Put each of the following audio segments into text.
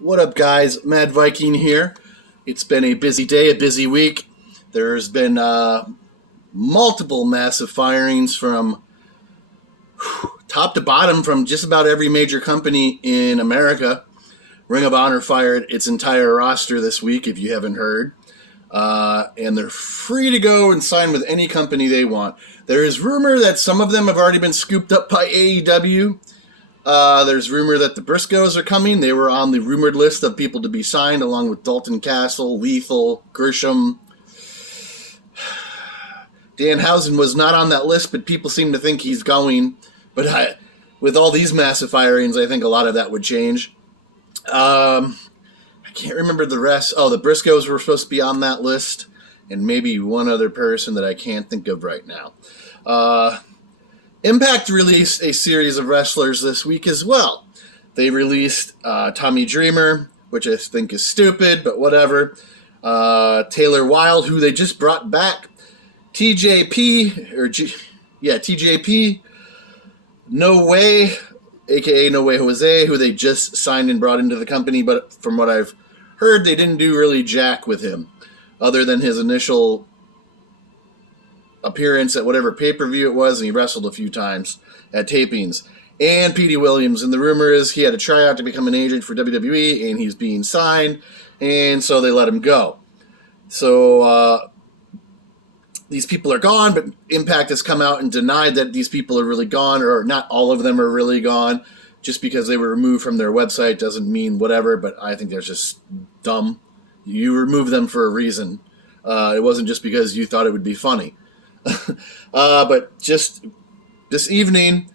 What up, guys? Mad Viking here. It's been a busy day, a busy week. There's been multiple massive firings from top to bottom from just about every major company in America. Ring of Honor fired its entire roster this week, if you haven't heard. And they're free to go and sign with any company they want. There is rumor that some of them have already been scooped up by AEW. There's rumor that the Briscoes are coming. They were on the rumored list of people to be signed, along with Dalton Castle, Lethal, Grisham. Danhausen was not on that list, but people seem to think he's going. But with all these massive firings, I think a lot of that would change. I can't remember the rest. Oh, the Briscoes were supposed to be on that list, and maybe one other person that I can't think of right now. Impact released a series of wrestlers this week as well. They released Tommy Dreamer, which I think is stupid, but whatever. Taylor Wilde, who they just brought back. TJP. No Way, a.k.a. No Way Jose, who they just signed and brought into the company, but from what I've heard, they didn't do really jack with him, other than his initial appearance at whatever pay-per-view it was, and he wrestled a few times at tapings. And Petey Williams, and the rumor is he had a tryout to become an agent for WWE, and he's being signed, and so they let him go. So these people are gone, but Impact has come out and denied that these people are really gone, or not all of them are really gone. Just because they were removed from their website doesn't mean whatever, but I think they're just dumb. You remove them for a reason. It wasn't just because you thought it would be funny. But just this evening,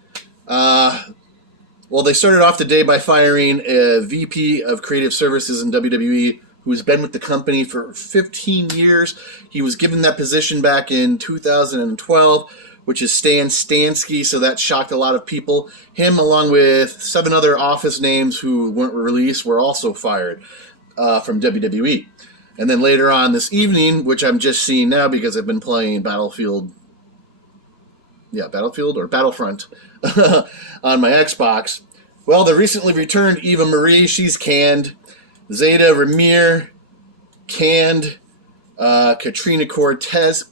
they started off the day by firing a VP of Creative Services in WWE who's been with the company for 15 years. He was given that position back in 2012, which is Stan Stansky, so that shocked a lot of people. Him, along with 7 other office names who weren't released, were also fired from WWE. And then later on this evening, which I'm just seeing now because I've been playing Battlefield or Battlefront on my Xbox. Well, the recently returned Eva Marie, she's canned. Zeta Ramir, canned. Katrina Cortez,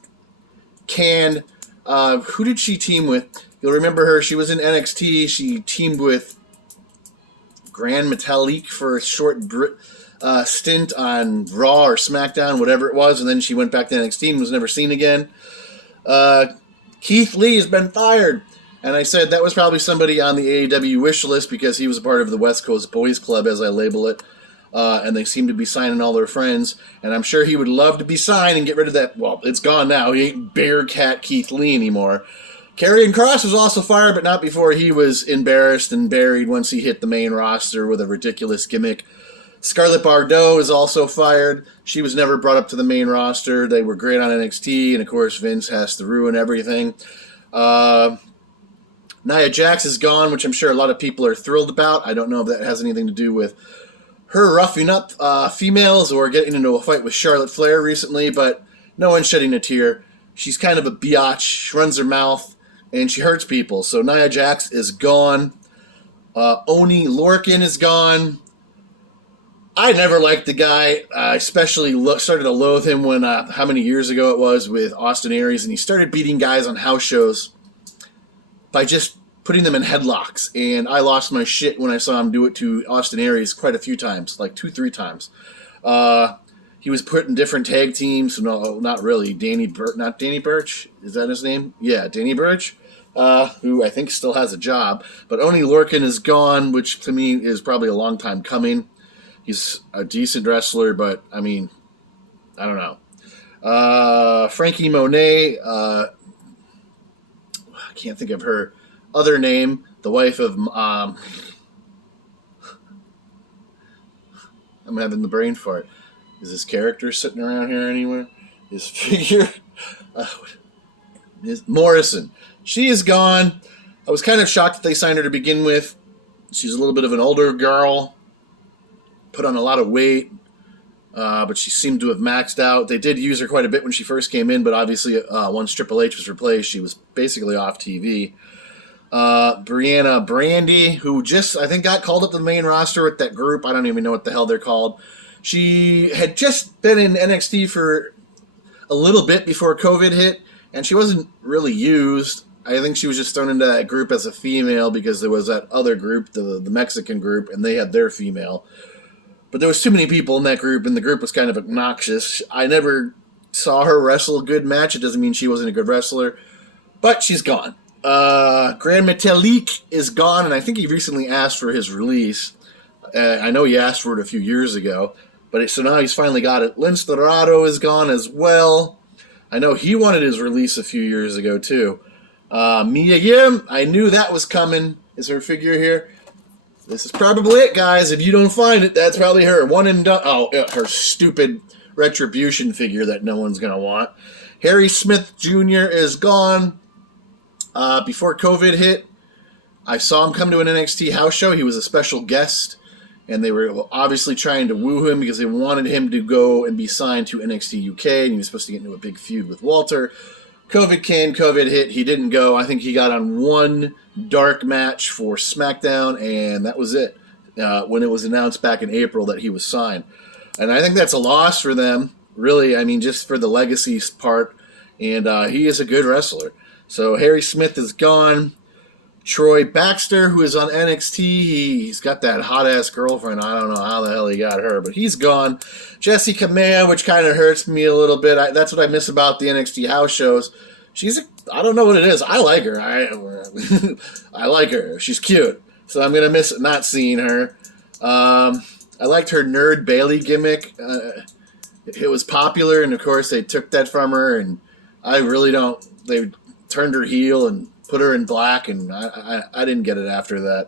canned. Who did she team with? You'll remember her. She was in NXT. She teamed with Grand Metalik for a short stint on Raw or SmackDown, whatever it was, and then she went back to NXT and was never seen again. Keith Lee has been fired, and I said that was probably somebody on the AEW wish list because he was a part of the West Coast Boys Club, as I label it, and they seem to be signing all their friends, and I'm sure he would love to be signed and get rid of that. Well, it's gone now. He ain't Bearcat Keith Lee anymore. Karrion Kross was also fired, but not before he was embarrassed and buried once he hit the main roster with a ridiculous gimmick. Scarlett Bardo is also fired. She was never brought up to the main roster. They were great on NXT, and of course Vince has to ruin everything. Nia Jax is gone, which I'm sure a lot of people are thrilled about. I don't know if that has anything to do with her roughing up females or getting into a fight with Charlotte Flair recently, but no one's shedding a tear. She's kind of a biatch. She runs her mouth, and she hurts people. So Nia Jax is gone. Oni Lorcan is gone. I never liked the guy. I especially started to loathe him when, how many years ago it was, with Austin Aries, and he started beating guys on house shows by just putting them in headlocks. And I lost my shit when I saw him do it to Austin Aries quite a few times, like 2-3 times. He was put in different tag teams. No, not really. Not Danny Burch. Is that his name? Yeah, Danny Burch, who I think still has a job. But Oni Lorcan is gone, which to me is probably a long time coming. He's a decent wrestler, but, I mean, I don't know. Frankie Monet, I can't think of her other name, the wife of, I'm having the brain fart. Is this character sitting around here anywhere? His figure? Morrison. She is gone. I was kind of shocked that they signed her to begin with. She's a little bit of an older girl. Put on a lot of weight, but she seemed to have maxed out. They did use her quite a bit when she first came in, but obviously once Triple H was replaced, she was basically off TV. Brianna Brandy, who just, I think, got called up to the main roster with that group. I don't even know what the hell they're called. She had just been in NXT for a little bit before COVID hit, and she wasn't really used. I think she was just thrown into that group as a female because there was that other group, the Mexican group, and they had their female. But there was too many people in that group, and the group was kind of obnoxious. I never saw her wrestle a good match. It doesn't mean she wasn't a good wrestler, but she's gone. Grand Metalik is gone, and I think he recently asked for his release. I know he asked for it a few years ago, but so now he's finally got it. Lince Dorado is gone as well. I know he wanted his release a few years ago, too. Mia Yim, I knew that was coming, is her figure here. This is probably it, guys. If you don't find it, that's probably her. One and done. Oh, her stupid Retribution figure that no one's going to want. Harry Smith Jr. is gone. Before COVID hit, I saw him come to an NXT house show. He was a special guest, and they were obviously trying to woo him because they wanted him to go and be signed to NXT UK, and he was supposed to get into a big feud with Walter. COVID came, COVID hit, he didn't go. I think he got on one dark match for SmackDown, and that was it, when it was announced back in April that he was signed. And I think that's a loss for them, really, I mean, just for the legacy part, and he is a good wrestler. So Harry Smith is gone. Troy Baxter, who is on NXT, he's got that hot-ass girlfriend. I don't know how the hell he got her, but he's gone. Jessie Kamea, which kind of hurts me a little bit. That's what I miss about the NXT house shows. I don't know what it is. I like her. I like her. She's cute. So I'm going to miss not seeing her. I liked her Nerd Bailey gimmick. It was popular, and of course they took that from her, and I really don't. They turned her heel and put her in black, and I didn't get it after that.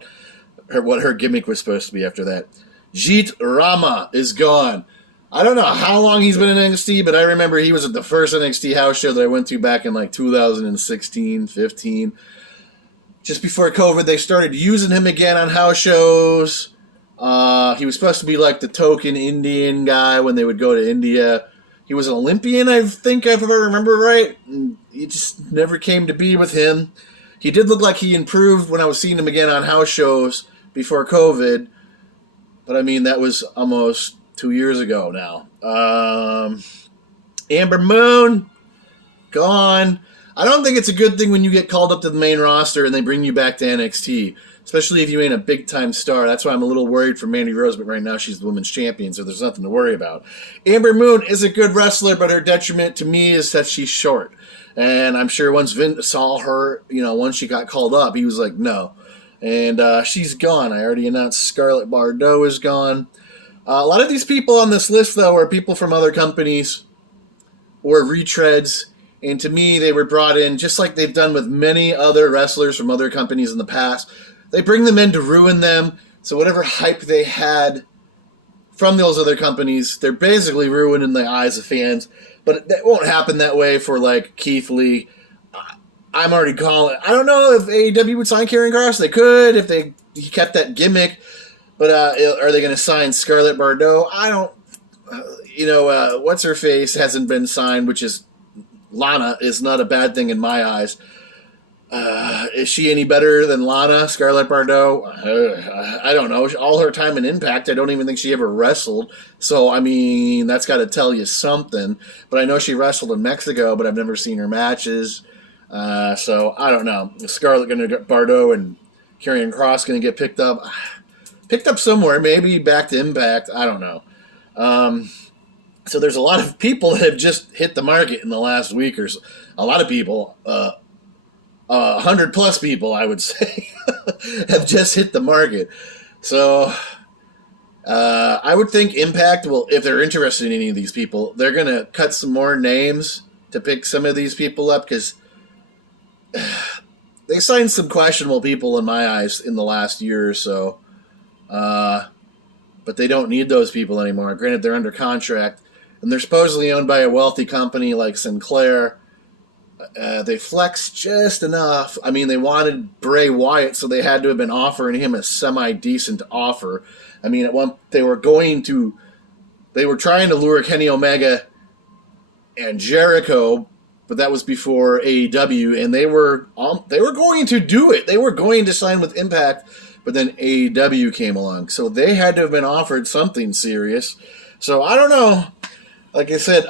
What her gimmick was supposed to be after that. Jeet Rama is gone. I don't know how long he's been in NXT, but I remember he was at the first NXT house show that I went to back in like 2016, 15. Just before COVID, they started using him again on house shows. He was supposed to be like the token Indian guy when they would go to India. He was an Olympian, I think, if I remember right. And he just never came to be with him. He did look like he improved when I was seeing him again on house shows before COVID. But, I mean, that was almost 2 years ago now. Amber Moon, gone. I don't think it's a good thing when you get called up to the main roster and they bring you back to NXT, especially if you ain't a big-time star. That's why I'm a little worried for Mandy Rose, but right now she's the women's champion, so there's nothing to worry about. Amber Moon is a good wrestler, but her detriment to me is that she's short. And I'm sure once Vince saw her, once she got called up, he was like, no. And she's gone. I already announced Scarlett Bardo is gone. A lot of these people on this list, though, are people from other companies or retreads. And to me, they were brought in, just like they've done with many other wrestlers from other companies in the past. They bring them in to ruin them. So whatever hype they had from those other companies, they're basically ruined in the eyes of fans. But that won't happen that way for, like, Keith Lee. I'm already calling. I don't know if AEW would sign Karrion Kross. They could if he kept that gimmick. But are they going to sign Scarlett Bardo? I don't. What's her face hasn't been signed, which is Lana. Is not a bad thing in my eyes. Is she any better than Lana, Scarlett Bardo? I don't know. All her time in Impact, I don't even think she ever wrestled. So, I mean, that's got to tell you something. But I know she wrestled in Mexico, but I've never seen her matches. So, I don't know. Is Scarlett going to get Bardo and Karrion Kross going to get picked up? Picked up somewhere, maybe back to Impact. I don't know. So there's a lot of people that have just hit the market in the last week or so. A lot of people, 100 plus people, I would say, have just hit the market. So I would think Impact will, if they're interested in any of these people, they're going to cut some more names to pick some of these people up because they signed some questionable people in my eyes in the last year or so. But they don't need those people anymore. Granted, they're under contract, and they're supposedly owned by a wealthy company like Sinclair. They flexed just enough. I mean, they wanted Bray Wyatt, so they had to have been offering him a semi-decent offer. I mean, at one, they were trying to lure Kenny Omega and Jericho but that was before AEW, and they were going to do it. They were going to sign with Impact, but then AEW came along, so they had to have been offered something serious. So I don't know. Like I said,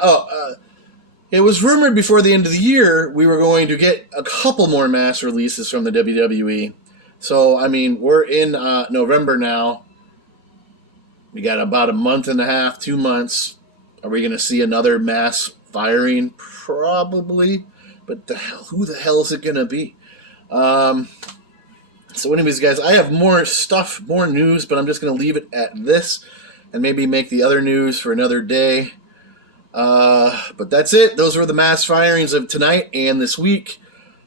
it was rumored before the end of the year we were going to get a couple more mass releases from the WWE. So, I mean, we're in November now. We got about a month and a half, 2 months. Are we going to see another mass firing? Probably. But who the hell is it going to be? So anyways, guys, I have more stuff, more news, but I'm just going to leave it at this and maybe make the other news for another day. But that's it. Those were the mass firings of tonight and this week.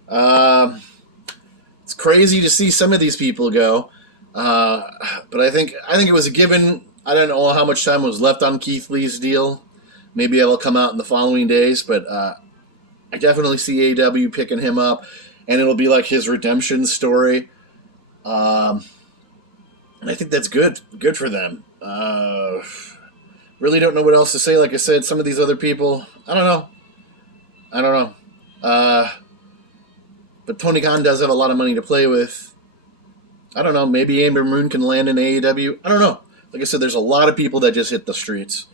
It's crazy to see some of these people go. But I think it was a given. I don't know how much time was left on Keith Lee's deal. Maybe it'll come out in the following days, but I definitely see AEW picking him up, and it'll be like his redemption story. And I think that's good for them. Really don't know what else to say. Like I said, some of these other people, I don't know. But Tony Khan does have a lot of money to play with. I don't know. Maybe Amber Moon can land in AEW. I don't know. Like I said, there's a lot of people that just hit the streets.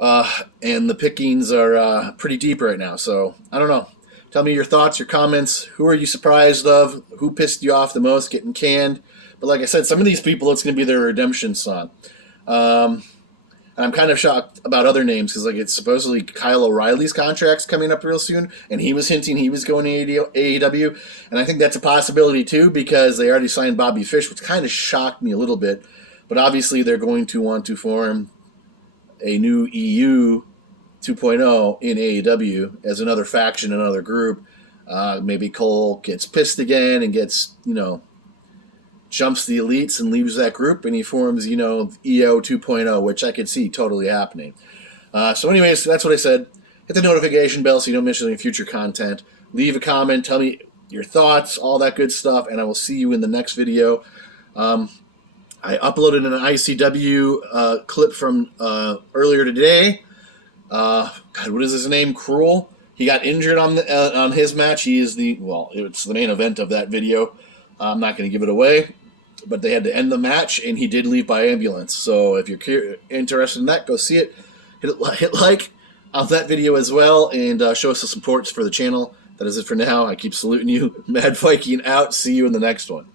And the pickings are pretty deep right now. So, I don't know. Tell me your thoughts, your comments. Who are you surprised of? Who pissed you off the most getting canned? But like I said, some of these people, it's going to be their redemption song. And I'm kind of shocked about other names because, like, it's supposedly Kyle O'Reilly's contract's coming up real soon, and he was hinting he was going to AEW. And I think that's a possibility, too, because they already signed Bobby Fish, which kind of shocked me a little bit. But obviously they're going to want to form a new EU 2.0 in AEW as another faction, another group. Maybe Cole gets pissed again and gets, jumps the elites and leaves that group, and he forms, EO 2.0, which I could see totally happening. So anyways, that's what I said. Hit the notification bell so you don't miss any future content. Leave a comment. Tell me your thoughts, all that good stuff, and I will see you in the next video. I uploaded an ICW clip from earlier today. God, what is his name? Cruel. He got injured on his match. He is it's the main event of that video. I'm not going to give it away, but they had to end the match, and he did leave by ambulance. So if you're interested in that, go see it. Hit like on that video as well, and show us some support for the channel. That is it for now. I keep saluting you. Mad Viking out. See you in the next one.